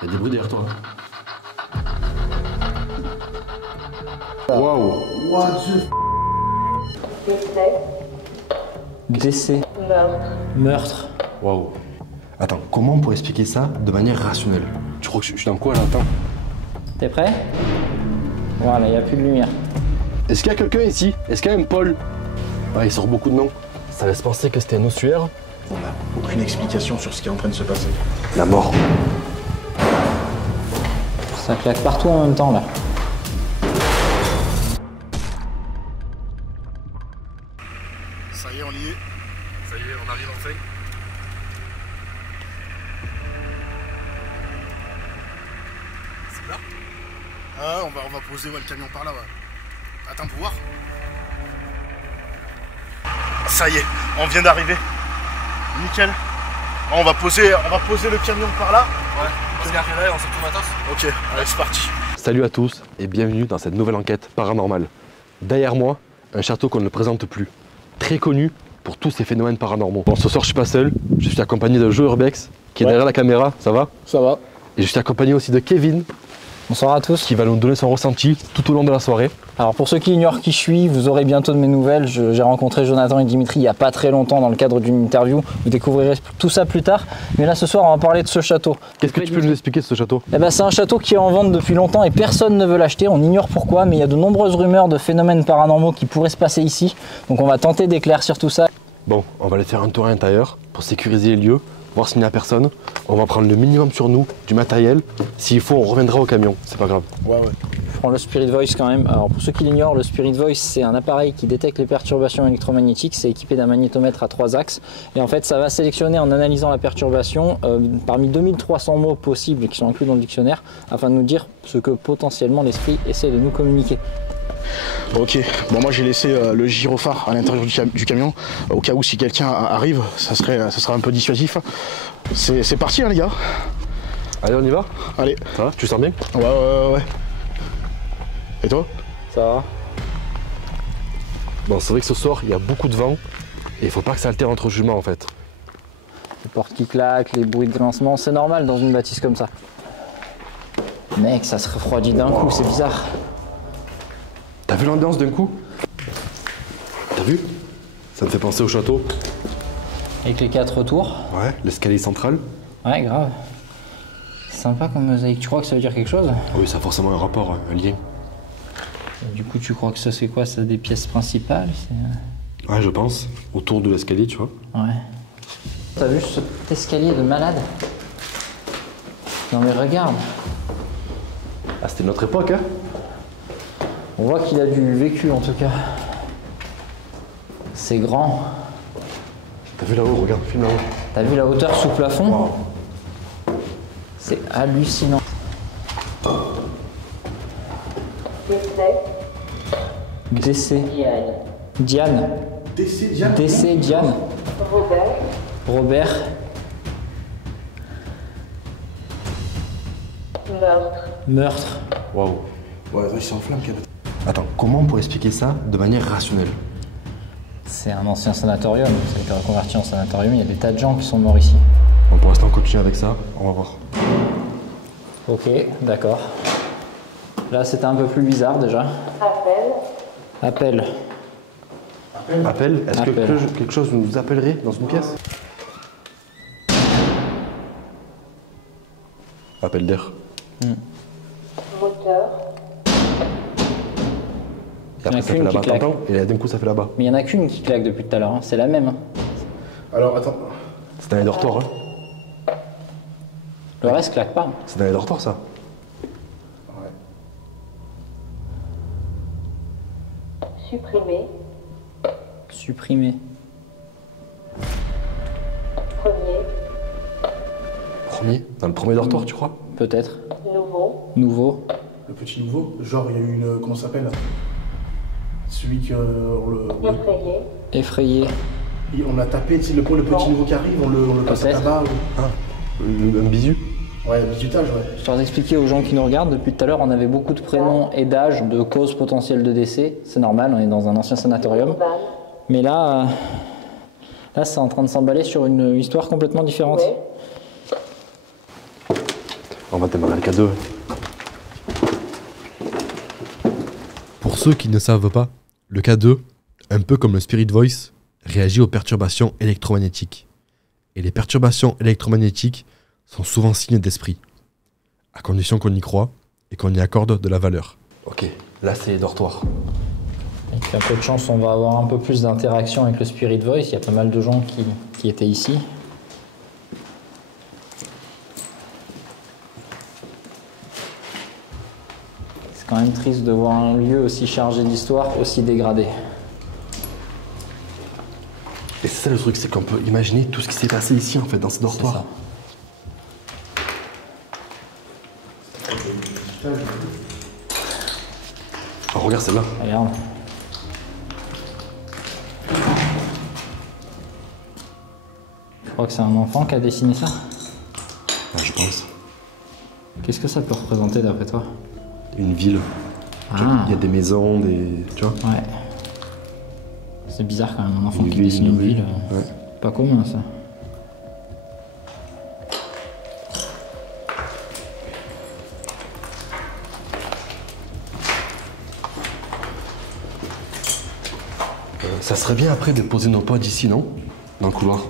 Il y a des bruits derrière toi. Waouh. What the... Décès. Meurtre. Waouh. Attends, comment on pourrait expliquer ça de manière rationnelle? Tu crois que je suis dans quoi là? Attends. T'es prêt? Voilà, il n'y a plus de lumière. Est-ce qu'il y a quelqu'un ici? Est-ce qu'il y a un Paul? Ah, il sort beaucoup de noms. Ça laisse penser que c'était un ossuaire. On n'a aucune explication sur ce qui est en train de se passer. La mort. Ça claque partout en même temps là. Ça y est, on y est. Ça y est, on arrive enfin. C'est là? Ah, on va poser le camion par là, ouais. Attends pour voir. Ça y est, on vient d'arriver. Nickel. On va poser le camion par là. Ouais, on se garer là et on sort tout matos. Ok, allez, c'est parti. Salut à tous et bienvenue dans cette nouvelle enquête paranormale. Derrière moi, un château qu'on ne présente plus. Très connu pour tous ces phénomènes paranormaux. Bon, ce soir, je suis pas seul. Je suis accompagné de Joe Urbex qui est derrière la caméra. Ça va? Ça va. Et je suis accompagné aussi de Kevin Bonsoir à tous. qui va nous donner son ressenti tout au long de la soirée. Alors pour ceux qui ignorent qui je suis, vous aurez bientôt de mes nouvelles. J'ai rencontré Jonathan et Dimitri il n'y a pas très longtemps dans le cadre d'une interview. Vous découvrirez tout ça plus tard. Mais là ce soir on va parler de ce château. Qu'est-ce que tu peux nous expliquer de ce château? Eh ben, c'est un château qui est en vente depuis longtemps et personne ne veut l'acheter. On ignore pourquoi, mais il y a de nombreuses rumeurs de phénomènes paranormaux qui pourraient se passer ici. Donc on va tenter d'éclaircir tout ça. Bon, on va aller faire un tour à l'intérieur pour sécuriser les lieux, voir s'il n'y a personne. On va prendre le minimum sur nous, du matériel. S'il faut, on reviendra au camion, c'est pas grave. Ouais. Je prends le Spirit Voice quand même. Alors pour ceux qui l'ignorent, le Spirit Voice c'est un appareil qui détecte les perturbations électromagnétiques. C'est équipé d'un magnétomètre à 3 axes. Et en fait ça va sélectionner en analysant la perturbation parmi 2300 mots possibles qui sont inclus dans le dictionnaire afin de nous dire ce que potentiellement l'esprit essaie de nous communiquer. Ok, bon moi j'ai laissé le gyrophare à l'intérieur du camion au cas où si quelqu'un arrive, ça sera un peu dissuasif. C'est parti hein, les gars. Allez, on y va? Allez. Ça va? Tu sens bien? Ouais. Et toi? Ça va? Bon, c'est vrai que ce soir, il y a beaucoup de vent et il faut pas que ça altère notre jugement en fait. Les portes qui claquent, les bruits de grincement, c'est normal dans une bâtisse comme ça. Mec, ça se refroidit d'un coup, c'est bizarre. T'as vu l'ambiance d'un coup? T'as vu? Ça me fait penser au château. Avec les 4 tours. Ouais, l'escalier central. Ouais, grave. C'est sympa comme mosaïque. Tu crois que ça veut dire quelque chose? Oui, ça a forcément un rapport, un lien. Et du coup, tu crois que ça c'est quoi? Ça des pièces principales? Ouais, je pense. Autour de l'escalier, tu vois. Ouais. T'as vu cet escalier de malade? Non mais regarde. Ah, c'était notre époque, hein? On voit qu'il a du vécu en tout cas. C'est grand. T'as vu là-haut? Regarde, filme là-haut. T'as vu la hauteur sous plafond? Wow. C'est hallucinant. Décès. Diane. Décès Diane. Robert. Meurtre. Waouh. Ouais, il s'enflamme. Attends, comment on pourrait expliquer ça de manière rationnelle? C'est un ancien sanatorium, ça a été reconverti en sanatorium, il y a des tas de gens qui sont morts ici. Bon, pour l'instant, on continue avec ça, on va voir. Ok, d'accord. Là, c'était un peu plus bizarre déjà. Appel. Appel? Est-ce que Appel. quelque chose nous appellerait dans une pièce? Appel d'air. Moteur. Et après, Il y en a ça fait qu'une là-bas, qui claque. t'entends? Et là, d'un coup, ça fait là-bas. Mais il n'y en a qu'une qui claque depuis tout à l'heure, hein. C'est la même. Hein. Alors attends. C'est dans les dortoirs, hein? Le reste claque pas. C'est dans les dortoirs, ça? Ouais. Supprimer. Supprimé. Premier. Premier? Dans le premier dortoir, tu crois? Peut-être. Nouveau. Nouveau. Le petit nouveau, genre il y a eu une. Comment ça s'appelle? Celui que. Effrayé. Effrayé. On a tapé, tu sais, le petit nouveau qui arrive, on le passe Peut-être. là-bas. Un bisu? Ouais, le bisutage, ouais. Je dois expliquer aux gens qui nous regardent, depuis tout à l'heure, on avait beaucoup de prénoms et d'âge, de causes potentielles de décès. C'est normal, on est dans un ancien sanatorium. Balle. Mais là, c'est en train de s'emballer sur une histoire complètement différente. Ouais. On va démarrer le K2. Pour ceux qui ne savent pas, le K2, un peu comme le Spirit Voice, réagit aux perturbations électromagnétiques. Et les perturbations électromagnétiques sont souvent signes d'esprit, à condition qu'on y croit et qu'on y accorde de la valeur. Ok, là c'est les dortoirs. Avec un peu de chance, on va avoir un peu plus d'interaction avec le Spirit Voice. Il y a pas mal de gens qui étaient ici. C'est quand même triste de voir un lieu aussi chargé d'histoire, aussi dégradé. Et c'est ça le truc, c'est qu'on peut imaginer tout ce qui s'est passé ici en fait, dans ces dortoirs. Oh, regarde celle-là. Regarde. Je crois que c'est un enfant qui a dessiné ça. Ah, je pense. Qu'est-ce que ça peut représenter d'après toi? Une ville. Ah. Il y a des maisons, tu vois. Ouais. C'est bizarre quand même, un enfant Une qui ville, dessine une une ville. Ouais. Pas commun ça. Ça serait bien après de poser nos pods ici, non? Dans le couloir.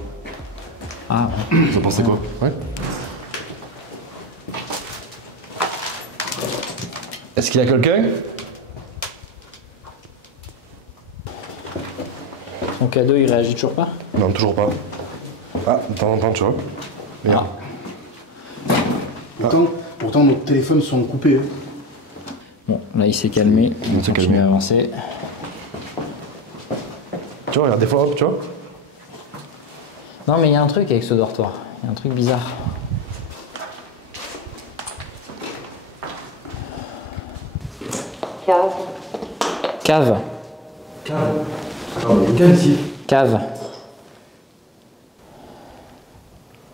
Ah, Vous en pensez quoi? Ouais. Est-ce qu'il y a quelqu'un? ton cadeau il réagit toujours pas? Non, toujours pas. Ah, de temps en temps, tu vois. Regarde. Pourtant, nos téléphones sont coupés. Bon, là il s'est calmé. On s'est continue calmé. à avancer. Tu vois, regarde, des fois, hop, tu vois. Non mais il y a un truc avec ce dortoir. Il y a un truc bizarre. Cave. Cave. Alors, il y a quelqu'un ici. Cave.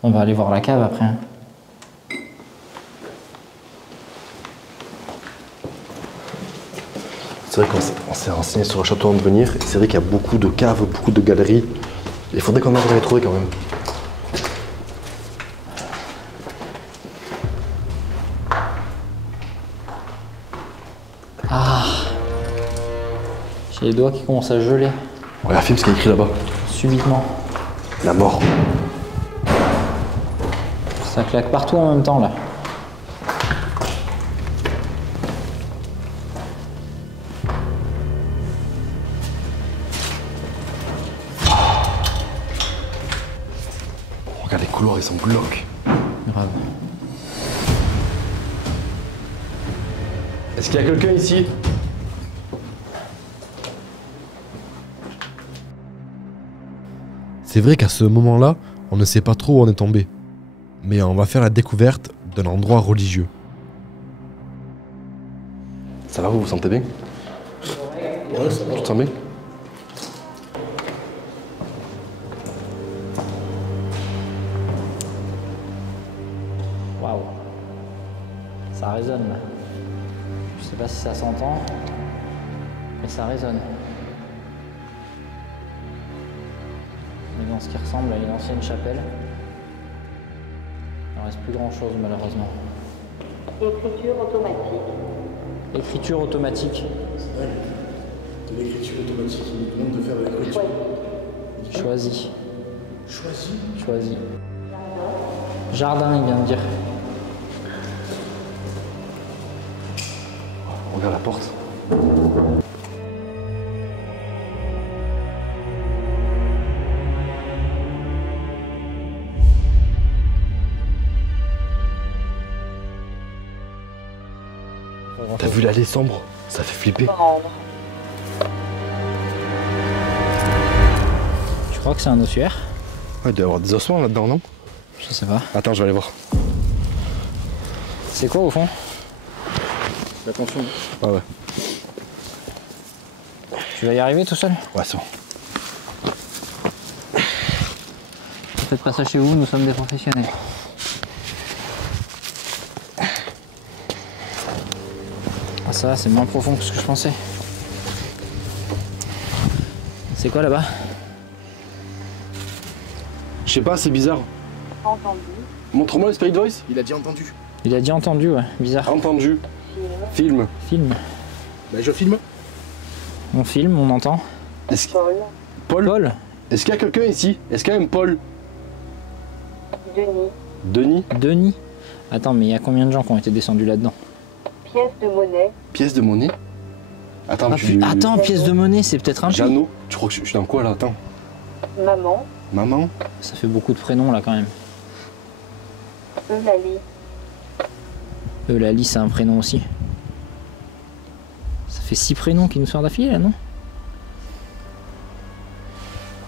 On va aller voir la cave après. Hein. C'est vrai qu'on s'est renseigné sur le château avant de venir. Et c'est vrai qu'il y a beaucoup de caves, beaucoup de galeries. Il faudrait qu'on arrive à les trouver quand même. Ah. J'ai les doigts qui commencent à geler. Regarde, film ce qu'il y a écrit là-bas. Subitement. La mort. Ça claque partout en même temps là. Regarde, les couloirs, ils sont glauques. Grave. Est-ce qu'il y a quelqu'un ici? C'est vrai qu'à ce moment-là, on ne sait pas trop où on est tombé. Mais on va faire la découverte d'un endroit religieux. Ça va, vous vous sentez bien? Ouais, ça va. Tu te sens bien? Waouh. Ça résonne là. Je sais pas si ça s'entend, mais ça résonne. On est dans ce qui ressemble à une ancienne chapelle. Il ne reste plus grand chose malheureusement. Écriture automatique. Écriture automatique. De l'écriture automatique, il nous demande de faire de l'écriture. Choisi. Choisi. Choisi. Jardin, il vient de dire. Regarde la porte. T'as vu l'allée sombre? Ça fait flipper. Tu crois que c'est un ossuaire? Ouais, il doit y avoir des ossements là-dedans, non? Je sais pas. Attends, je vais aller voir. C'est quoi au fond? Attention. Ah ouais. Tu vas y arriver tout seul? Ouais, c'est bon. Ne faites pas ça chez vous, nous sommes des professionnels. Ah ça va, c'est moins profond que ce que je pensais. C'est quoi là-bas? Je sais pas, c'est bizarre. Entendu. Montre-moi le Spirit Voice. Il a dit entendu. Il a dit entendu, ouais, bizarre. Entendu. Film. Film. Bah, je filme. On filme, on entend. Est-ce Paul, Paul. Paul. Est-ce qu'il y a quelqu'un ici? Est-ce qu'il y a un Paul? Denis, Denis. Denis. Attends, mais il y a combien de gens qui ont été descendus là-dedans? pièce de monnaie, Pièce de monnaie. Attends, Attends, pièce de monnaie, c'est peut-être un puits. Jeannot. Tu crois que je suis dans quoi là? Attends. maman, Maman. Ça fait beaucoup de prénoms là quand même. Eulalie, Eulalie, c'est un prénom aussi. Ça fait 6 prénoms qui nous sortent d'affilée là, non?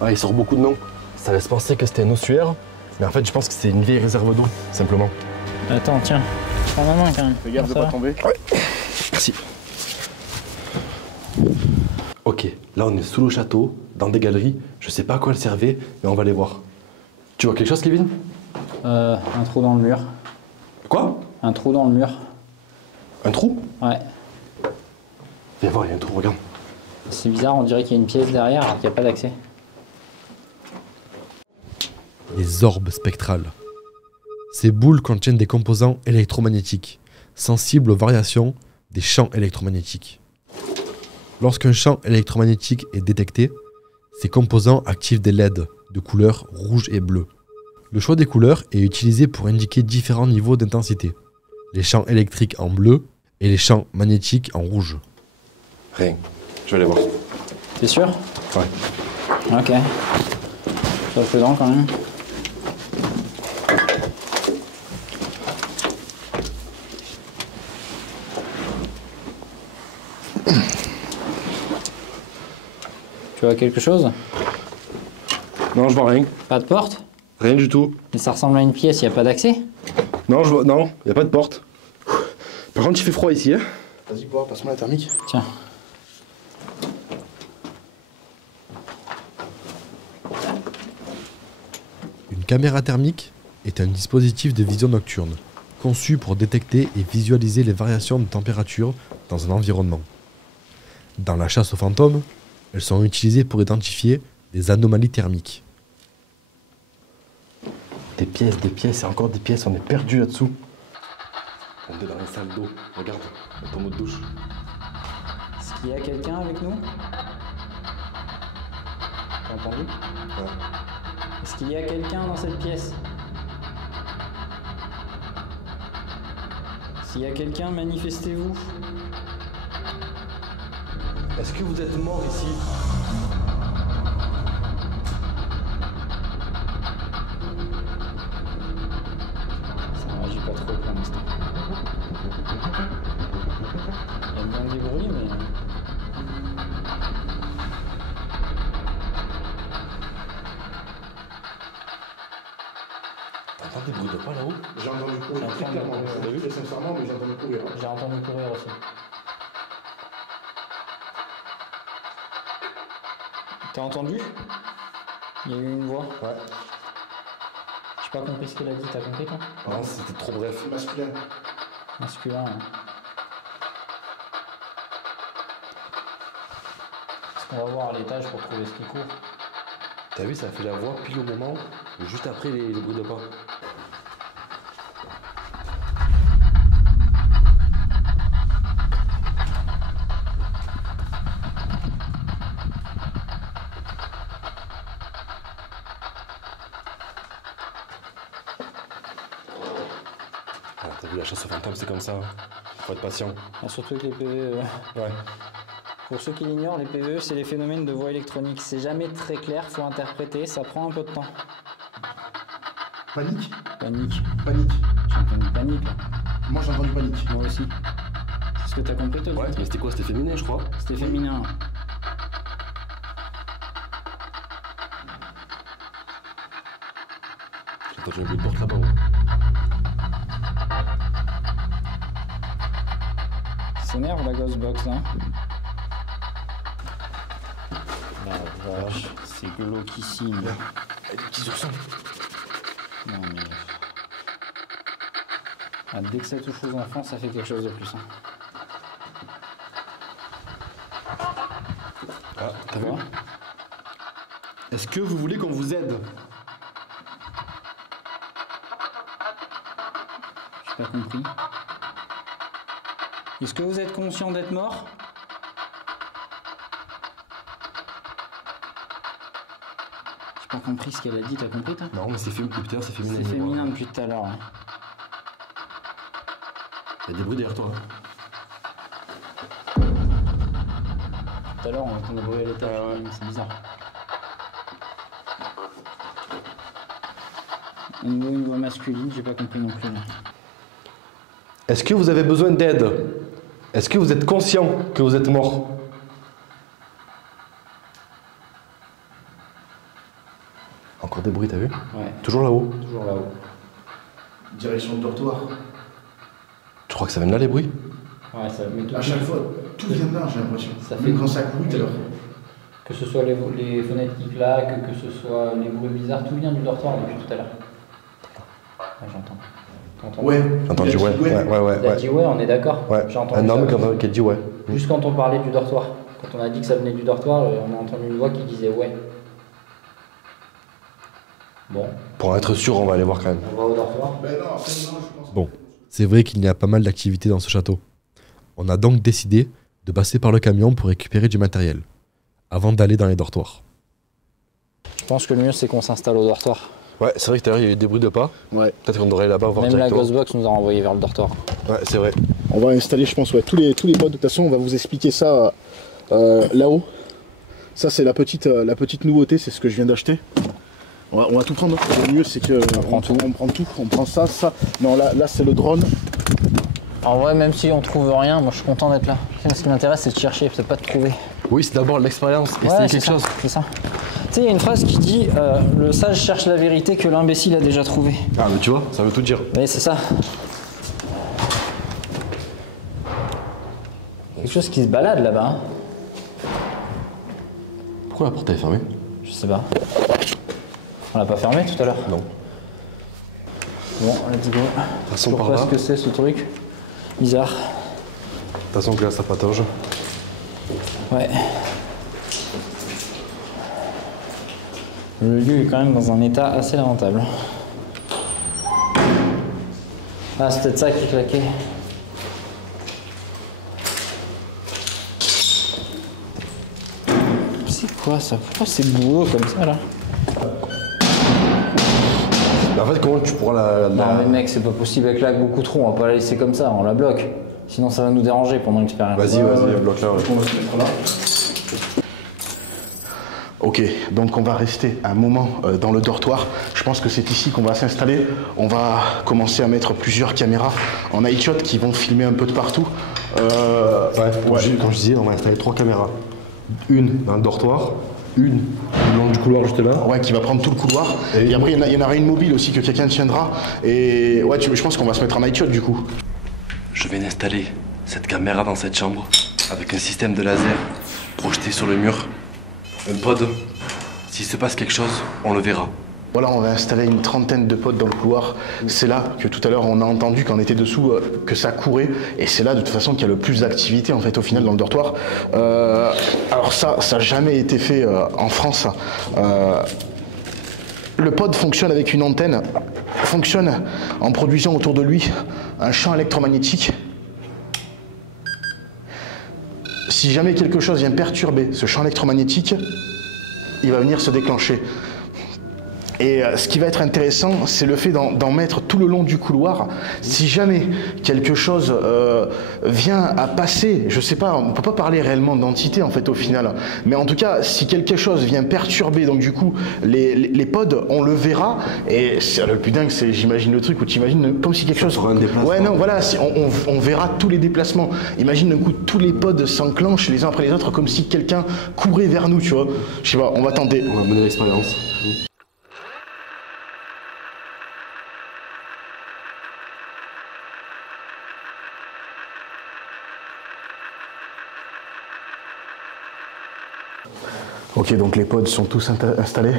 Ah, il sort beaucoup de noms. Ça laisse penser que c'était un ossuaire, mais en fait, je pense que c'est une vieille réserve d'eau, simplement. Attends, tiens. Prends ma main quand même. Fais gaffe de Ça pas va tomber. Merci. Ok, là on est sous le château, dans des galeries. Je sais pas à quoi elles servaient, mais on va les voir. Tu vois quelque chose, Kevin? Un trou dans le mur. Quoi? Un trou dans le mur. Un trou? Ouais. Viens voir, il y a un trou, regarde. C'est bizarre, on dirait qu'il y a une pièce derrière alors qu'il n'y a pas d'accès. Les orbes spectrales. Ces boules contiennent des composants électromagnétiques, sensibles aux variations des champs électromagnétiques. Lorsqu'un champ électromagnétique est détecté, ces composants activent des LED de couleur rouge et bleu. Le choix des couleurs est utilisé pour indiquer différents niveaux d'intensité. Les champs électriques en bleu et les champs magnétiques en rouge. Rien. Je vais aller voir. T'es sûr? Ouais. Ok. Sois prudent quand même. Tu vois quelque chose? Non, je vois rien. Pas de porte? Rien du tout. Mais ça ressemble à une pièce, il n'y a pas d'accès? Non, je vois. Non, il n'y a pas de porte. Par contre, il fait froid ici, hein. Vas-y, bois, passe-moi la thermique. Tiens. Une caméra thermique est un dispositif de vision nocturne, conçu pour détecter et visualiser les variations de température dans un environnement. Dans la chasse aux fantômes, elles sont utilisées pour identifier des anomalies thermiques. Des pièces et encore des pièces, on est perdu là-dessous. On est dans la salle d'eau, regarde, on est en mode douche. Est-ce qu'il y a quelqu'un avec nous? T'as entendu? Ouais. Est-ce qu'il y a quelqu'un dans cette pièce? S'il y a quelqu'un, manifestez-vous. Est-ce que vous êtes mort ici? Ça ne réagit pas trop pour l'instant. Il y a bien des bruits, mais... T'entends des bruits de pas là-haut? J'ai entendu courir, très clairement. T'as vu? Très sincèrement, mais j'ai entendu courir. J'ai entendu courir aussi. T'as entendu? Il y a eu une voix. Ouais. J'ai pas compris ce qu'elle a dit, t'as compris toi? Non, c'était trop bref. Masculin. Masculin. Hein. Est-ce qu'on va voir à l'étage pour trouver ce qui court? T'as vu, ça a fait la voix pile au moment, juste après les bruits de pas. Ah, t'as vu, la chasse aux fantômes, c'est comme ça. Hein. Faut être patient. Ah, surtout que les PVE. Ouais. Pour ceux qui l'ignorent, les PVE, c'est les phénomènes de voix électronique. C'est jamais très clair, faut interpréter, ça prend un peu de temps. Panique. Panique. Panique. J'ai entendu panique. Là. Moi, j'ai entendu panique. Moi aussi. C'est ce que t'as compris toi? Ouais, mais c'était quoi? C'était féminin, je crois. C'était féminin. J'ai entendu un bruit de porte là-bas. S'énerve la Ghostbox, hein. La vache, c'est glauquissime. Il y a des petits oursons. Non mais... Ah, dès que ça touche aux enfants, ça fait quelque chose de plus. Hein. Ah, t'as vu? Quoi? Est-ce que vous voulez qu'on vous aide? Je J'ai pas compris. Est-ce que vous êtes conscient d'être mort? J'ai pas compris ce qu'elle a dit, t'as compris toi? Non, mais c'est féminin. C'est féminin. C'est féminin depuis tout à l'heure. Ouais. Il y a des bruits derrière toi. Tout à l'heure, on entend des bruits à l'étage, c'est bizarre. Au niveau une voix masculine, j'ai pas compris non plus. Est-ce que vous avez besoin d'aide? Est-ce que vous êtes conscient que vous êtes mort? Encore des bruits, t'as vu? Ouais, Toujours là-haut? toujours là-haut. Direction le dortoir. Tu crois que ça vient de là les bruits? Ouais, ça met tout. À chaque fois, tout vient de là, j'ai l'impression. Ça fait- Même quand ça a couru tout à l'heure. Que ce soit les fenêtres qui claquent, que ce soit les bruits bizarres, tout vient du dortoir depuis tout à l'heure. Ouais, j'entends. T'entends? Ouais. J'ai entendu ouais. Il a dit ouais, on est d'accord. Ouais. J'ai entendu Un homme ça. qui a dit ouais. Juste quand on parlait du dortoir. Quand on a dit que ça venait du dortoir, on a entendu une voix qui disait ouais. Bon, Pour être sûr, on va aller voir quand même. on va au dortoir. Ben non, après, non, je pense. Bon, c'est vrai qu'il y a pas mal d'activités dans ce château. On a donc décidé de passer par le camion pour récupérer du matériel, avant d'aller dans les dortoirs. Je pense que le mieux c'est qu'on s'installe au dortoir. Ouais, c'est vrai que tout à l'heure il y a eu des bruits de pas. Ouais. Peut-être qu'on devrait aller là-bas voir Même la directement. Ghostbox nous a renvoyé vers le dortoir. Ouais, c'est vrai. On va installer, je pense, ouais, tous les pods. De toute façon, on va vous expliquer ça là-haut. Ça, c'est la petite nouveauté, c'est ce que je viens d'acheter. On va tout prendre. Le mieux, c'est que on prend tout. On prend ça, ça. Non, là c'est le drone. En vrai, même si on trouve rien, moi je suis content d'être là. Ce qui m'intéresse, c'est de chercher, peut-être pas de trouver. Oui, c'est d'abord l'expérience, essayer Ouais, quelque chose. C'est ça. Tu sais, il y a une phrase qui dit le sage cherche la vérité que l'imbécile a déjà trouvée. Ah, mais tu vois, ça veut tout dire. Oui, c'est ça. Quelque chose qui se balade là-bas. Hein. Pourquoi la porte est fermée? Je sais pas. On l'a pas fermé tout à l'heure? Non. Bon, let's go. Passons Je sais par pas là. ce que c'est ce truc. Bizarre. De toute façon, que là, ça patauge. Ouais. Le lieu est quand même dans un état assez lamentable. Ah, c'est peut-être ça qui claquait. C'est quoi ça? Pourquoi c'est boueux comme ça là? Mais en fait, comment tu pourras la... Non mais mec, c'est pas possible, elle claque beaucoup trop, on va pas la laisser comme ça, on la bloque. Sinon ça va nous déranger pendant l'expérience. Vas-y, bloque là. Ouais. On va se mettre là. Ok, donc on va rester un moment dans le dortoir. Je pense que c'est ici qu'on va s'installer. On va commencer à mettre plusieurs caméras en night shot qui vont filmer un peu de partout. Comme je disais, on va installer 3 caméras. Une dans le dortoir, une le long du couloir juste là. Ouais, qui va prendre tout le couloir. Et après, il y en aura une mobile aussi que quelqu'un tiendra. Et ouais, je pense qu'on va se mettre en night shot du coup. Je vais installer cette caméra dans cette chambre avec un système de laser projeté sur le mur. Un pod. S'il se passe quelque chose, on le verra. Voilà, on va installer une trentaine de potes dans le couloir. C'est là que tout à l'heure on a entendu quand on était dessous que ça courait. Et c'est là de toute façon qu'il y a le plus d'activité en fait au final dans le dortoir. Alors ça n'a jamais été fait en France. Le pod fonctionne avec une antenne, fonctionne en produisant autour de lui un champ électromagnétique. Si jamais quelque chose vient perturber ce champ électromagnétique, il va venir se déclencher. Et ce qui va être intéressant, c'est le fait d'en mettre tout le long du couloir. Si jamais quelque chose vient à passer, je sais pas, on peut pas parler réellement d'entité en fait au final, mais en tout cas, si quelque chose vient perturber, donc du coup, les pods, on le verra. Et le plus dingue, c'est, j'imagine le truc où tu imagines comme si quelque chose. Un déplacement. Ouais, non, voilà, on verra tous les déplacements. Imagine d'un coup, tous les pods s'enclenchent les uns après les autres, comme si quelqu'un courait vers nous, tu vois. Je sais pas, on va tenter. On va mener l'expérience. Ok, donc les pods sont tous installés.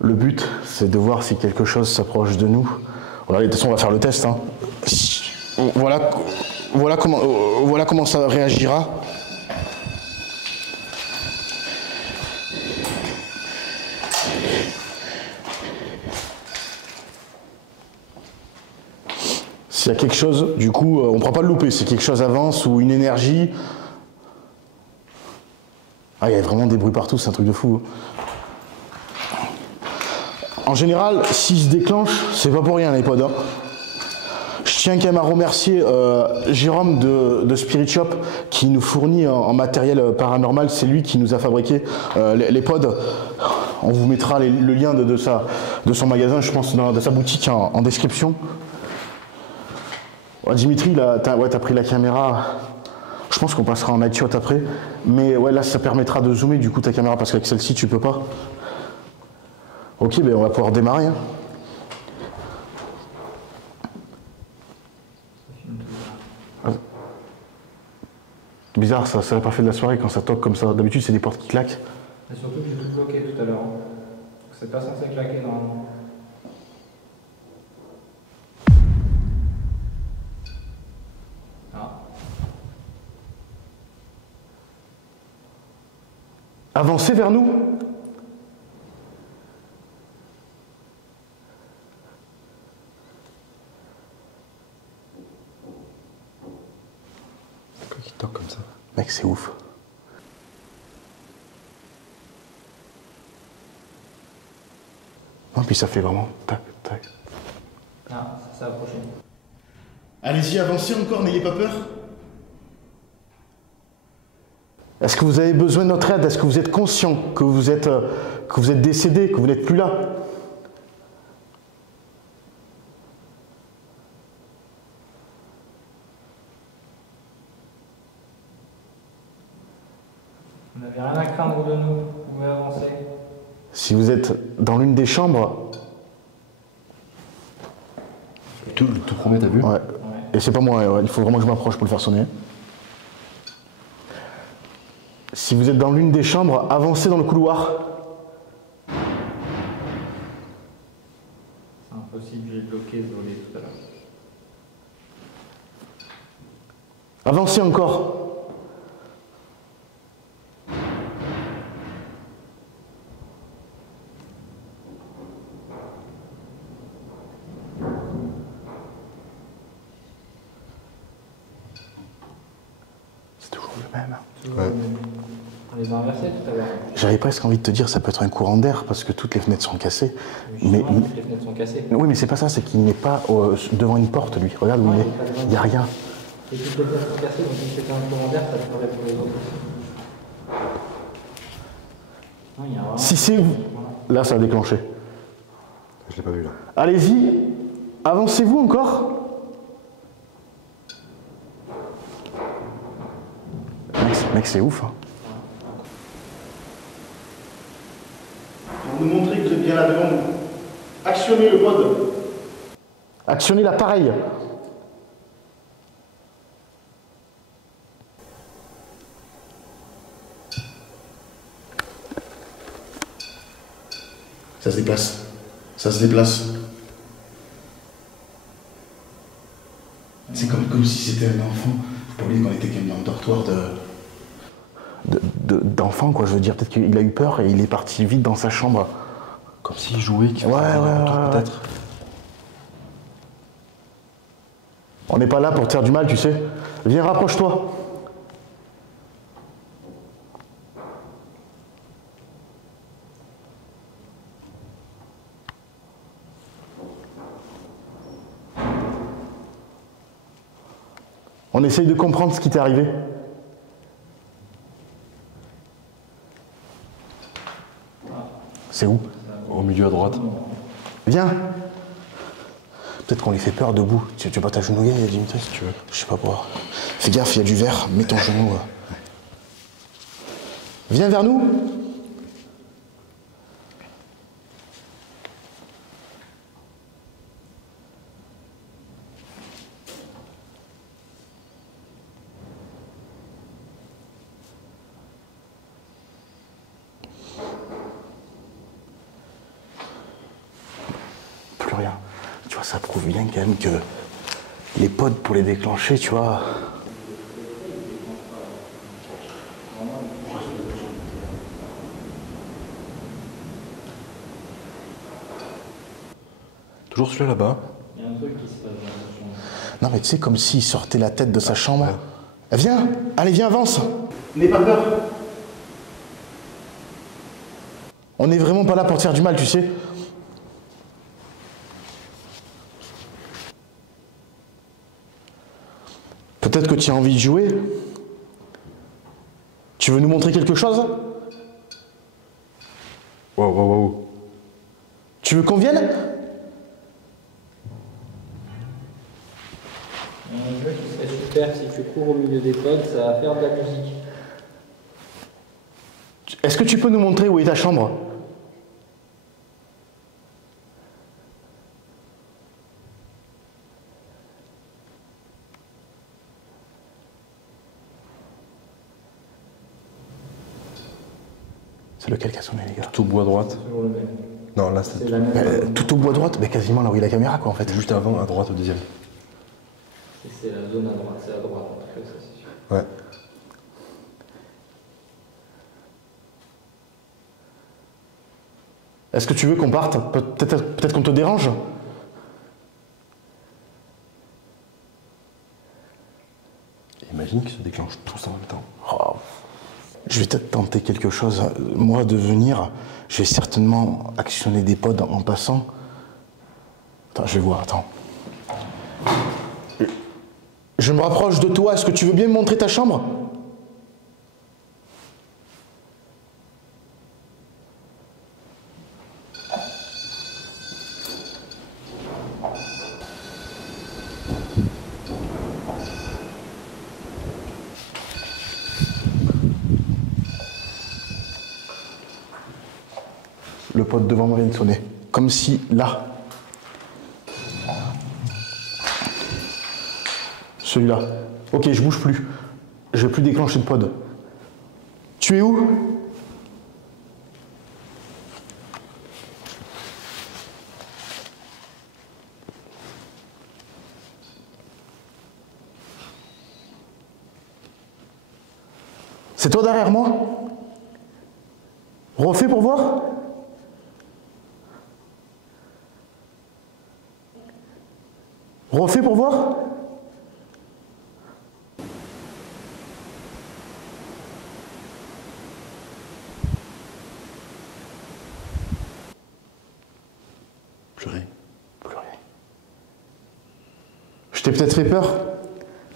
Le but, c'est de voir si quelque chose s'approche de nous. Voilà, de toute façon, on va faire le test. Hein. Voilà comment ça réagira. S'il y a quelque chose, du coup, on ne prend pas le loupé. Si quelque chose avance ou une énergie. Ah, il y a vraiment des bruits partout, c'est un truc de fou. En général, s'il se déclenche, c'est pas pour rien les pods. Hein. Je tiens quand même à remercier Jérôme de Spirit Shop qui nous fournit en matériel paranormal. C'est lui qui nous a fabriqué les pods. On vous mettra le lien de son magasin, je pense, de sa boutique en description. Ouais, Dimitri, t'as pris la caméra. Je pense qu'on passera en night shot après. Mais ouais, là, ça permettra de zoomer du coup ta caméra parce qu'avec celle-ci, tu peux pas. Ok, ben on va pouvoir démarrer. Hein. Bizarre, ça n'a pas fait de la soirée quand ça toque comme ça. D'habitude, c'est des portes qui claquent. Et surtout que j'ai tout bloqué tout à l'heure. Donc c'est pas censé claquer normalement. Ah. Avancez vers nous. C'est quoi qui toque comme ça? Mec, c'est ouf. Non, puis ça fait vraiment tac, tac. Ah, ça s'est approché. Allez-y, avancez encore, n'ayez pas peur. Est-ce que vous avez besoin de notre aide? Est-ce que vous êtes conscient que vous êtes décédé, que vous n'êtes plus là? Vous n'avez rien à craindre de nous, vous pouvez avancer. Si vous êtes dans l'une des chambres... Tout premier, t'as vu? Ouais. Et c'est pas moi, ouais. Il faut vraiment que je m'approche pour le faire sonner. Si vous êtes dans l'une des chambres, avancez dans le couloir. C'est impossible, j'ai bloqué ce volet tout à l'heure. Avancez encore. C'est toujours le même. Ouais. On les a inversés tout à l'heure. J'avais presque envie de te dire ça peut être un courant d'air parce que toutes les fenêtres sont cassées. Mais Toutes les fenêtres sont cassées. oui, mais c'est pas ça, c'est qu'il n'est pas devant une porte, lui. Regarde où il est. Il n'y a rien. Et toutes les fenêtres sont cassées, donc si c'était un courant d'air, ça ferait pour les autres aussi. Non, il y a vraiment... Si c'est vous. Là, ça a déclenché. Je l'ai pas vu là. Allez-y. Avancez-vous encore. Mec, c'est ouf. Hein. Pour nous montrer que vous êtes bien là devant nous. Actionnez le pod. Actionnez l'appareil. Ça se déplace. Ça se déplace. C'est comme si c'était un enfant. Pour lui, qu'on était quand même dans le dortoir d'enfant, quoi. Je veux dire, peut-être qu'il a eu peur et il est parti vite dans sa chambre. Comme s'il jouait, qu'il Ouais, faisait peut-être. On n'est pas là pour te faire du mal, tu sais. Viens, rapproche-toi. On essaye de comprendre ce qui t'est arrivé. C'est où? Au milieu à droite. Viens. Peut-être qu'on les fait peur debout. Tu veux pas t'agenouiller, Dimitri, si tu veux? Je sais pas pourquoi. Fais gaffe, il y a du verre. Mets ton genou. Viens vers nous. Rien. Tu vois, ça prouve bien quand même que les pods pour les déclencher, tu vois. Toujours celui-là là-bas. Il y a un truc qui se passe dans la chambre. Non mais tu sais, comme s'il sortait la tête de sa chambre. Viens, allez viens, avance. N'aie pas peur. On n'est vraiment pas là pour te faire du mal, tu sais. Peut-être que tu as envie de jouer. Tu veux nous montrer quelque chose? Wow. Tu veux qu'on vienne? Un jeu qui serait super si tu cours au milieu des pods, ça va faire de la musique. Est-ce que tu peux nous montrer où est ta chambre? C'est lequel qui a sonné, les gars? Tout au bout à droite. Toujours le même. Non, là, C'est c'est la même. Tout au bout à droite, mais quasiment là où il y a la caméra, quoi, en fait. juste avant, à droite, au deuxième. Et c'est la zone à droite, c'est à droite en tout cas, ça c'est sûr. Ouais. Est-ce que tu veux qu'on parte? Peut-être qu'on te dérange? Imagine qu'ils se déclenchent tous en même temps. Oh. Je vais peut-être tenter quelque chose. Moi, de venir, je vais certainement actionner des pods en passant. Attends, je vais voir, attends. Je me rapproche de toi. Est-ce que tu veux bien me montrer ta chambre? Le pod devant moi vient de sonner. Comme si, là. Celui-là. Ok, je bouge plus. Je vais plus déclencher de pod. Tu es où? C'est toi derrière moi? Refais pour voir? Refais pour voir? Plus rien. Plus rien. Je t'ai peut-être fait peur.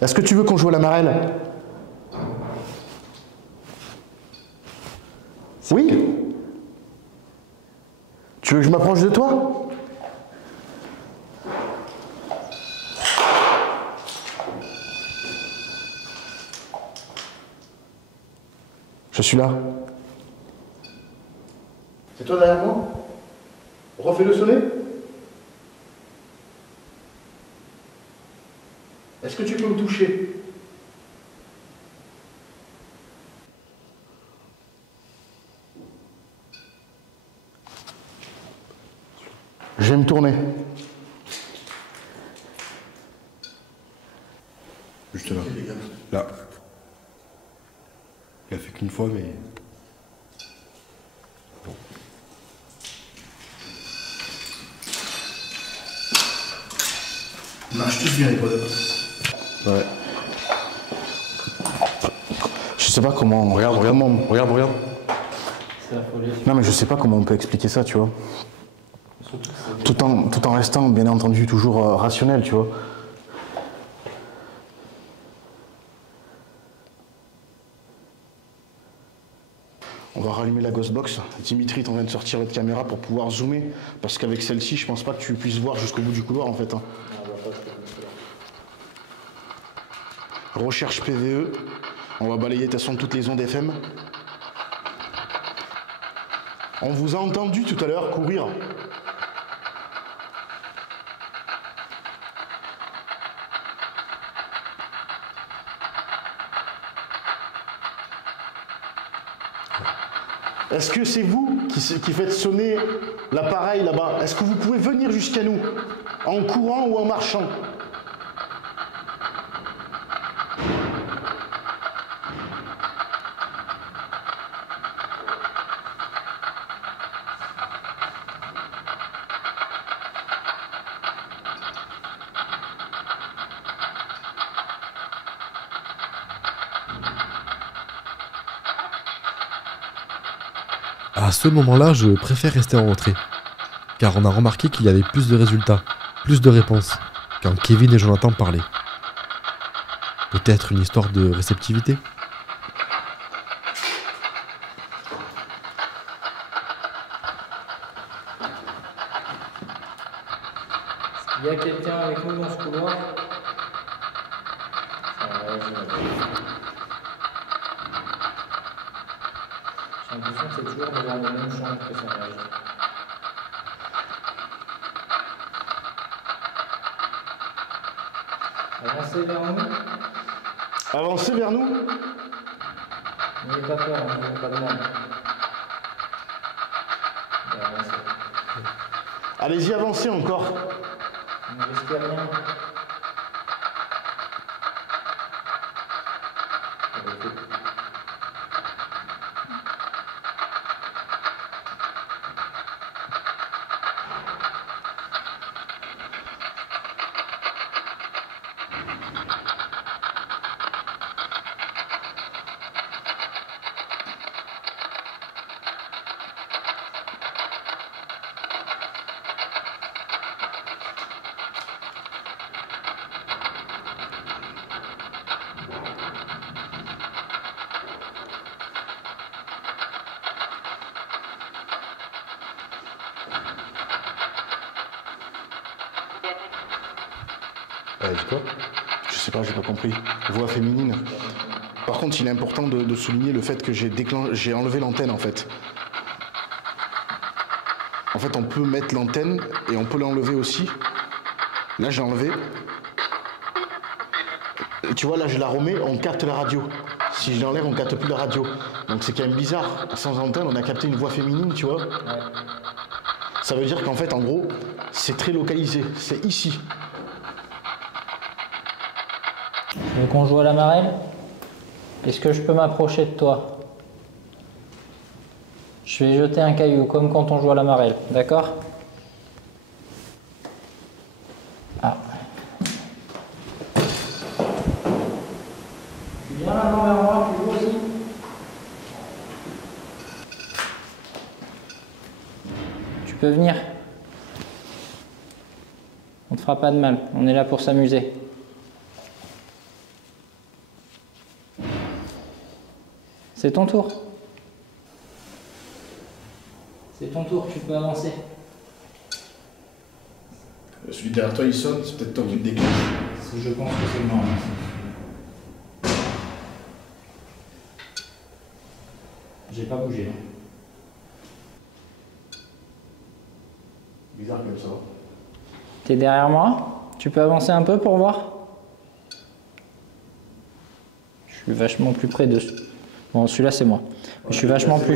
Est-ce que tu veux qu'on joue à la marelle? Oui? Tu veux que je m'approche de toi? Je suis là. C'est toi derrière moi? Refais-le sonner. Est-ce que tu peux me toucher? Je vais me tourner. Juste là. Là. Il a fait qu'une fois, mais... Bon. On marche tous bien les pods. Ouais. Je sais pas comment... Regarde. C'est la folie. Non mais je sais pas comment on peut expliquer ça, tu vois. Tout en restant, bien entendu, toujours rationnel, tu vois. On va rallumer la Ghostbox. Dimitri, t'en viens de sortir votre caméra pour pouvoir zoomer. Parce qu'avec celle-ci, je pense pas que tu puisses voir jusqu'au bout du couloir, en fait. Hein. Recherche PVE. On va balayer de toute façon toutes les ondes FM. On vous a entendu tout à l'heure courir. Est-ce que c'est vous qui faites sonner l'appareil là-bas? Est-ce que vous pouvez venir jusqu'à nous, en courant ou en marchant? À ce moment-là, je préfère rester en retrait, car on a remarqué qu'il y avait plus de résultats, plus de réponses, quand Kevin et Jonathan parlaient. Peut-être une histoire de réceptivité? Il y a quelqu'un avec nous dans ce couloir? J'ai l'impression que c'est toujours devant la même chambre que ça réagit. Avancez vers nous. Avancez vers nous. N'ayez pas peur, on ne pas de mal. Allez-y, avancez encore. Ne risquez rien. Dis quoi? Je sais pas, j'ai pas compris. Voix féminine. Par contre, il est important de souligner le fait que j'ai enlevé l'antenne en fait. En fait, on peut mettre l'antenne et on peut l'enlever aussi. Là, j'ai enlevé. Et tu vois, là, je la remets, on capte la radio. Si je l'enlève, on capte plus la radio. Donc c'est quand même bizarre. Sans antenne, on a capté une voix féminine, tu vois. Ça veut dire qu'en fait, en gros, c'est très localisé. C'est ici. Tu veux qu'on joue à la marelle? Est-ce que je peux m'approcher de toi? Je vais jeter un caillou, comme quand on joue à la marelle, d'accord? Ah. Tu viens maintenant vers moi, tu joues aussi? Tu peux venir. On te fera pas de mal, on est là pour s'amuser. C'est ton tour. C'est ton tour, tu peux avancer. Celui derrière toi, il sonne, c'est peut-être toi qui le déclenche. Je pense que c'est moi. J'ai pas bougé. Bizarre comme ça. T'es derrière moi? Tu peux avancer un peu pour voir? Je suis vachement plus près de... Bon, celui-là c'est moi. Je suis vachement plus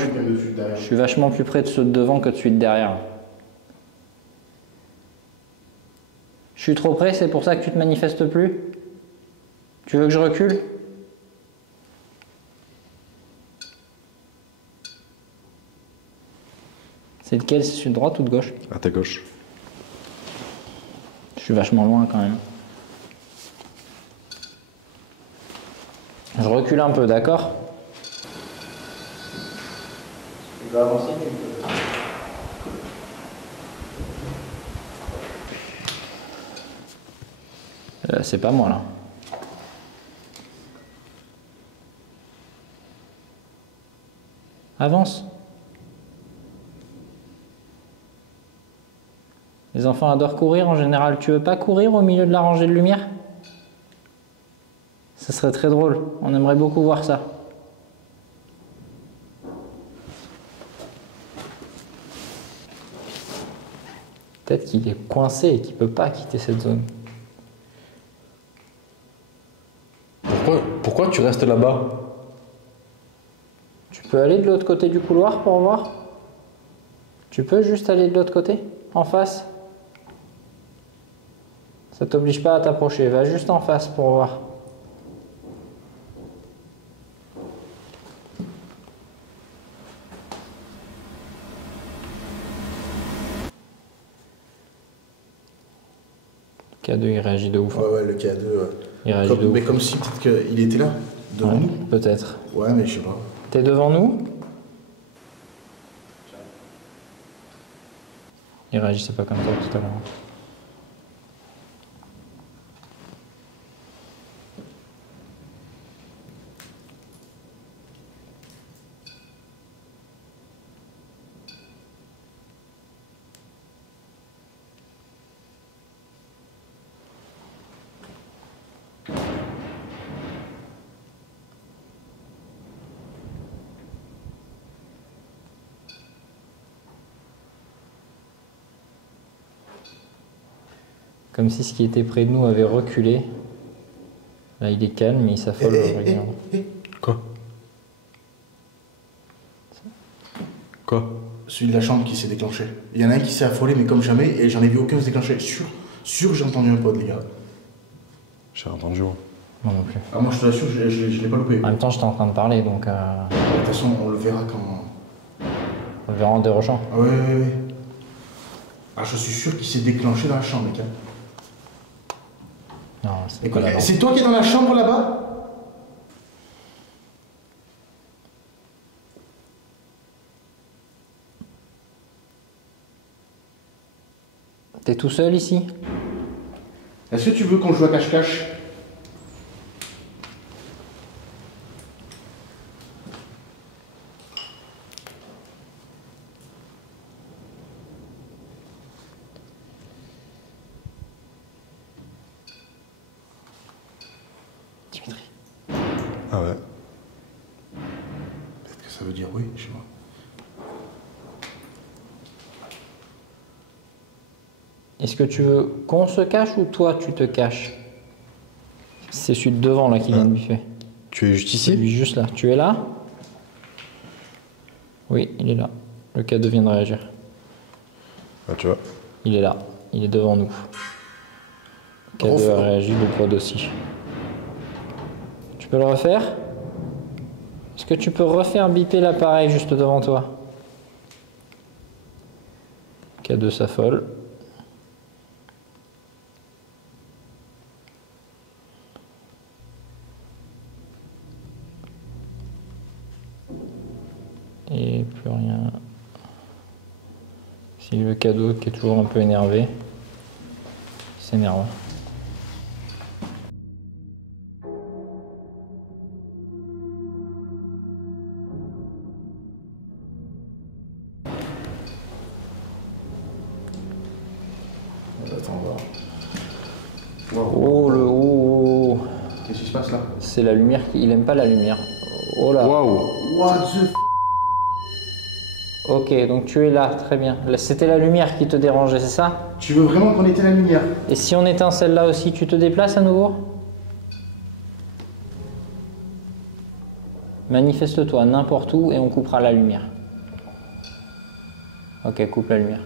près de ceux de devant que de celui de derrière. Je suis trop près, c'est pour ça que tu te manifestes plus? Tu veux que je recule? C'est lequel? C'est celui de droite ou de gauche? À ta gauche. Je suis vachement loin quand même. Je recule un peu, d'accord? Tu veux avancer, tu peux. C'est pas moi là. Avance. Les enfants adorent courir en général. Tu veux pas courir au milieu de la rangée de lumière? Ça serait très drôle. On aimerait beaucoup voir ça. Peut-être qu'il est coincé et qu'il ne peut pas quitter cette zone. Pourquoi tu restes là-bas? Tu peux aller de l'autre côté du couloir pour voir? Tu peux juste aller de l'autre côté, en face? Ça t'oblige pas à t'approcher, va juste en face pour voir. Le K2 il réagit de ouf. Ouais, le K2. Il réagit de ouf. Mais comme si peut-être qu'il était là, devant Ouais, nous. peut-être. Ouais, mais je sais pas. T'es devant nous? Il réagissait pas comme ça tout à l'heure. Comme si ce qui était près de nous avait reculé. Là, il est calme, mais il s'affole. Regarde. Quoi? Quoi? Celui de la chambre qui s'est déclenché. Il y en a un qui s'est affolé, mais comme jamais, et j'en ai vu aucun se déclencher. Sûr, j'ai entendu un pod, les gars. J'ai entendu, moi. Moi non plus. Ah, moi, je te l'assure, je l'ai pas loupé. En même temps, j'étais en train de parler, donc De toute façon, on le verra quand. on verra en dérogeant. Ah, ouais. Ah, je suis sûr qu'il s'est déclenché dans la chambre, mec. Non, c'est Écoute, pas là. c'est toi qui es dans la chambre là-bas? T'es tout seul ici? Est-ce que tu veux qu'on joue à cache-cache? Dimitri. Ah ouais. Peut-être que ça veut dire oui, je sais pas. Est-ce que tu veux qu'on se cache ou toi tu te caches? C'est celui de devant là qui vient de biffer. Tu es juste ici? Celui juste là. Tu es là? Oui, il est là. Le K2 vient de réagir. Ah, tu vois. Il est là. Il est devant nous. K2 a réagi, le pod aussi. Tu peux le refaire? Est-ce que tu peux refaire biper l'appareil juste devant toi? K2 s'affole. Et plus rien. Si le cadeau qui est toujours un peu énervé, il s'énerve. Attends, on va. Oh le oh, Qu'est-ce qui se passe là? c'est la lumière, il aime pas la lumière. Oh là. Waouh! What the f... Ok, donc tu es là, très bien. C'était la lumière qui te dérangeait, c'est ça? Tu veux vraiment qu'on éteigne la lumière? Et si on éteint celle-là aussi, tu te déplaces à nouveau? Manifeste-toi n'importe où et on coupera la lumière. Ok, coupe la lumière.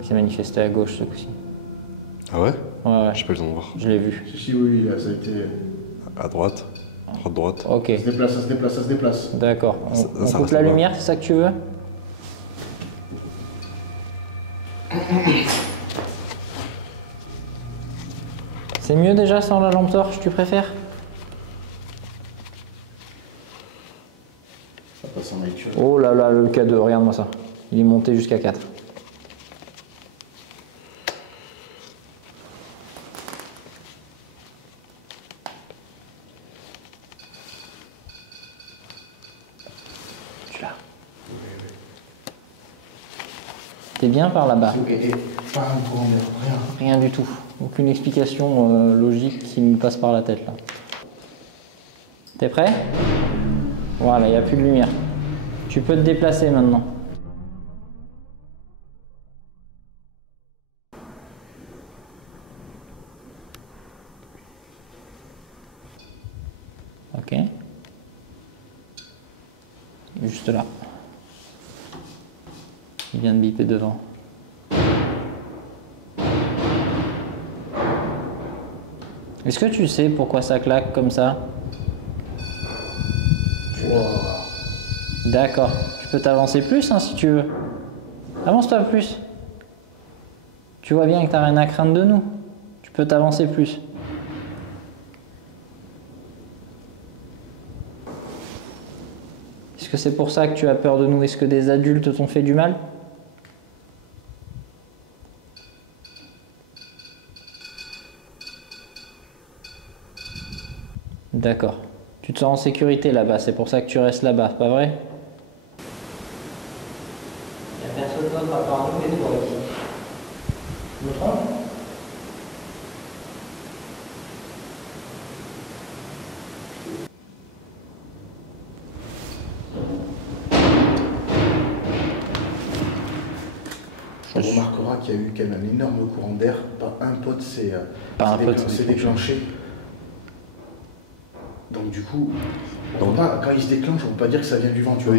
Il s'est manifesté à gauche ce coup-ci. Ah ouais? Ouais, J'ai pas eu le temps de voir. je l'ai vu. Si, oui, là, ça a été. À droite. Droite. Ok, Ça se déplace, ça se déplace, ça se déplace. d'accord. On ça coupe reste la là-bas. lumière, c'est ça que tu veux? C'est mieux déjà sans la lampe torche, tu préfères? Ça passe en lecture. Oh là là, le K2, regarde-moi ça. Il est monté jusqu'à 4. Tu l'as. T'es bien par là-bas? Et pas un courant d'air, rien. Rien du tout. Aucune explication logique qui me passe par la tête là. T'es prêt? Voilà, il n'y a plus de lumière. Tu peux te déplacer maintenant. Ok. Juste là. Il vient de biper devant. Est-ce que tu sais pourquoi ça claque comme ça? D'accord. Tu peux t'avancer plus hein, si tu veux. Avance-toi plus. Tu vois bien que tu n'as rien à craindre de nous. Tu peux t'avancer plus. Est-ce que c'est pour ça que tu as peur de nous? Est-ce que des adultes t'ont fait du mal? D'accord. Tu te sens en sécurité là-bas, c'est pour ça que tu restes là-bas, pas vrai? Il n'y a personne d'autre à part nous et toi ici. Je me trompe? On remarquera qu'il y a eu quand même un énorme courant d'air. Pas un pote s'est déclenché. Donc du coup, quand il se déclenche, on ne peut pas dire que ça vient du vent, tu vois.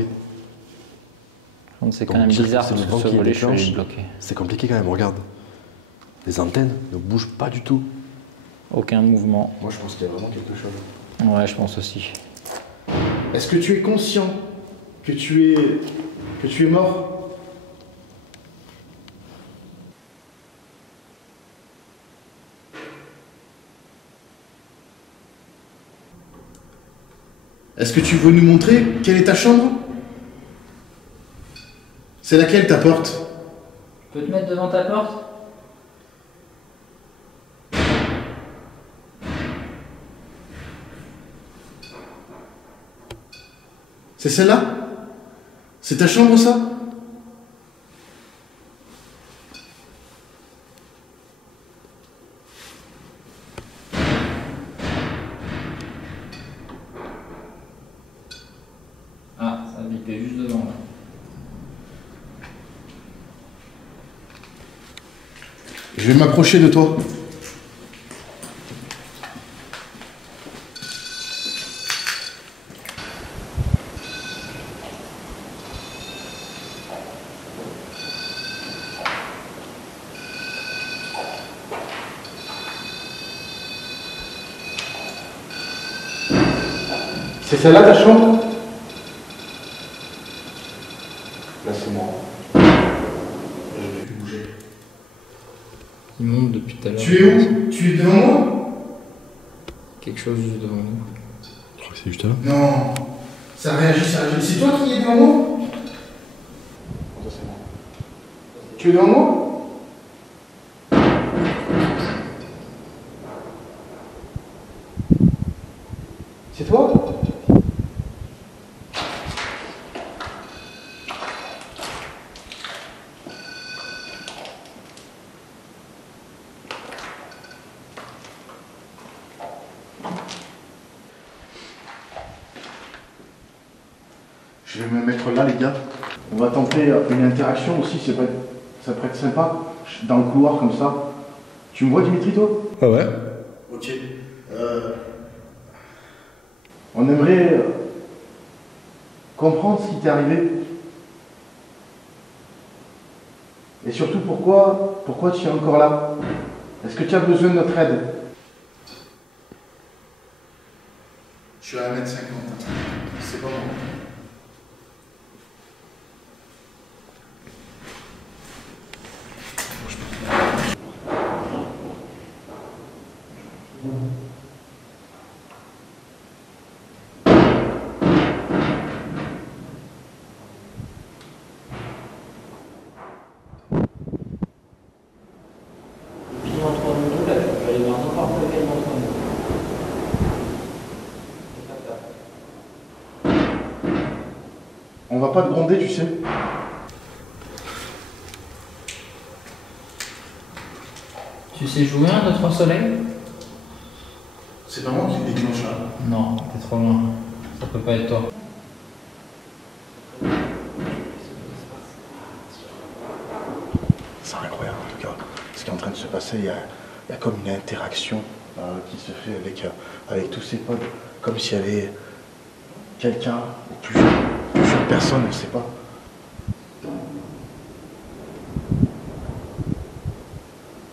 Donc c'est quand Donc, même dire bizarre que c'est parce le que vent ce qui volet, je suis déclenche. bloqué. C'est compliqué quand même, regarde. Les antennes ne bougent pas du tout. Aucun mouvement. Moi, je pense qu'il y a vraiment quelque chose. Ouais, je pense aussi. Est-ce que tu es conscient que tu es mort? Est-ce que tu veux nous montrer quelle est ta chambre? C'est laquelle ta porte? Je peux te mettre devant ta porte? C'est celle-là? C'est ta chambre, ça? Ah, ça a bipé juste devant là. Je vais m'approcher de toi. C'est celle-là ta chambre? Là c'est moi. Je vais plus bouger. Il monte depuis tout à l'heure. Tu es où? Tu es devant moi? Quelque chose juste devant nous. Je crois que c'est juste là. Non. Ça réagit. C'est toi qui es devant moi? Ça c'est moi. Tu es devant moi? C'est toi? Je vais me mettre là, les gars. On va tenter une interaction aussi, ça pourrait être sympa. Dans le couloir comme ça. Tu me vois, Dimitri, toi? Ah ouais. Ok. On aimerait comprendre ce qui t'est arrivé. Et surtout pourquoi tu es encore là. Est-ce que tu as besoin de notre aide? Je suis à 1m50. C'est pas bon. Puis entre nous là, tu peux aller voir n'importe lequel d'entre nous. On va pas te gronder, tu sais. Tu sais jouer un 2-3 soleil? C'est pas moi qui le déclenche là. Non, t'es trop loin. Ça peut pas être toi. C'est incroyable en tout cas. Ce qui est en train de se passer, il y a comme une interaction qui se fait avec tous ces potes. Comme s'il y avait quelqu'un ou plusieurs personnes, on ne sait pas.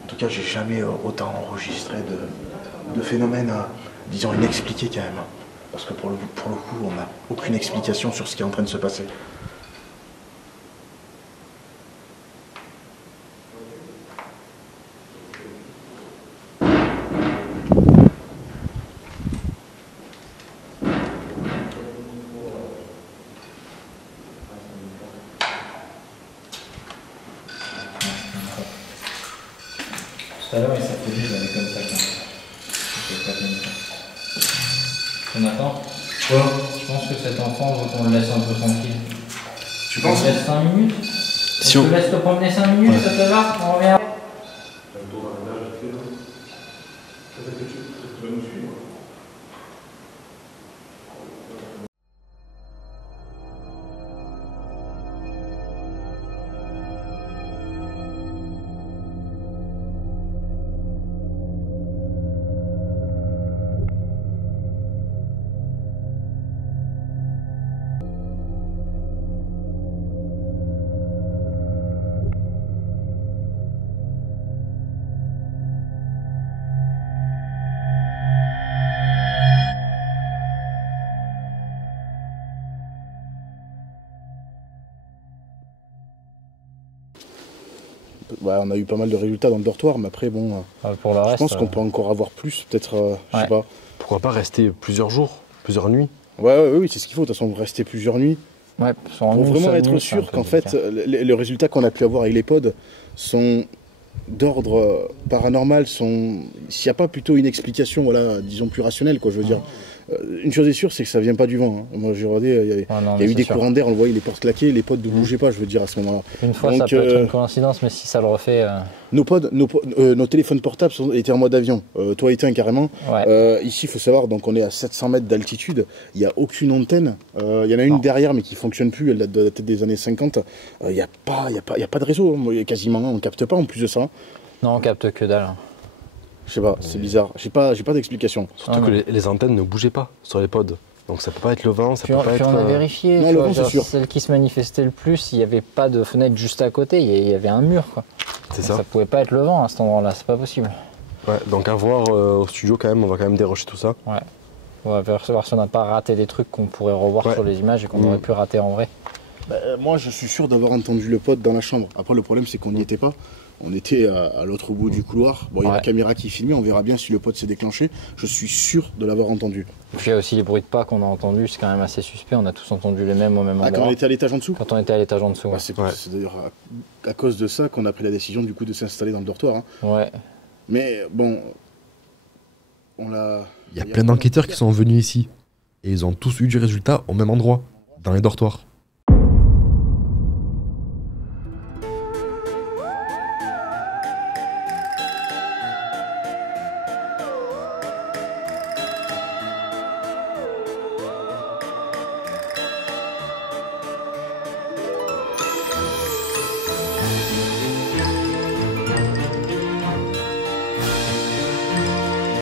En tout cas, j'ai jamais autant enregistré de phénomènes, disons, inexpliqués quand même. Parce que pour le coup, on n'a aucune explication sur ce qui est en train de se passer. Tout à l'heure, il s'est fait juste aller comme ça. Quand même. Jonathan, je pense que cet enfant veut qu'on le laisse un peu tranquille. Tu penses? On te laisse 5 minutes? Si On on- te laisse te promener 5 minutes, ça te va? On revient. Ouais, on a eu pas mal de résultats dans le dortoir, mais après, bon, Pour le je reste, pense qu'on peut encore avoir plus, peut-être, je sais Ouais. pas. Pourquoi pas rester plusieurs jours, plusieurs nuits? Oui, c'est ce qu'il faut. De toute façon, rester plusieurs nuits ouais, sur pour une vraiment seule être nuit, c'est un sûr peu qu'en fait, délicat. le résultat qu'on a pu avoir avec les pods sont d'ordre paranormal. S'il n'y a pas plutôt une explication, voilà, disons plus rationnelle, quoi, je veux dire. Une chose est sûre, c'est que ça vient pas du vent. Hein. Moi, j'ai regardé, il y a eu des courants d'air, on le voyait, les portes claquées, les pods ne bougeaient pas, je veux dire, à ce moment-là. Une fois, Donc, ça peut être une coïncidence, mais si ça le refait, Nos téléphones portables étaient en mode avion, toi éteint carrément. ouais. Ici, il faut savoir, donc on est à 700 mètres d'altitude, il n'y a aucune antenne. Il y en a une Non. derrière, mais qui ne fonctionne plus, elle date de la tête des années 50. Il n'y a pas de réseau, hein. Quasiment, on ne capte pas en plus de ça. Non, on capte que dalle. Je sais pas, c'est bizarre, j'ai pas d'explication. Surtout Ah, que non. les antennes ne bougeaient pas sur les pods. Donc ça peut pas être le vent, ça Puis peut on, pas puis être... on a vérifié, Non, tu le vois, vent, c'est genre, sûr. celle qui se manifestait le plus, il n'y avait pas de fenêtre juste à côté, il y avait un mur, quoi. C'est Donc ça. pouvait pas être le vent à cet endroit-là, c'est pas possible. Ouais, donc à voir au studio quand même, on va quand même dérocher tout ça. Ouais. On va voir si on n'a pas raté des trucs qu'on pourrait revoir Ouais. sur les images et qu'on Mhm. aurait pu rater en vrai. Moi, je suis sûr d'avoir entendu le pod dans la chambre. Après, le problème, c'est qu'on n'y était pas. On était à l'autre bout du couloir. Bon, il y a la Ouais. caméra qui filmait, on verra bien si le pod s'est déclenché. Je suis sûr de l'avoir entendu. Et puis il y a aussi les bruits de pas qu'on a entendus, c'est quand même assez suspect, on a tous entendu les mêmes au même Ah, endroit. quand on était à l'étage en dessous? Quand on était à l'étage en dessous. Ouais, Ouais. c'est d'ailleurs à cause de ça qu'on a pris la décision du coup de s'installer dans le dortoir. Hein. Ouais. Mais bon, on l'a. Il y a plein d'enquêteurs qui sont venus ici. Et ils ont tous eu du résultat au même endroit, dans les dortoirs.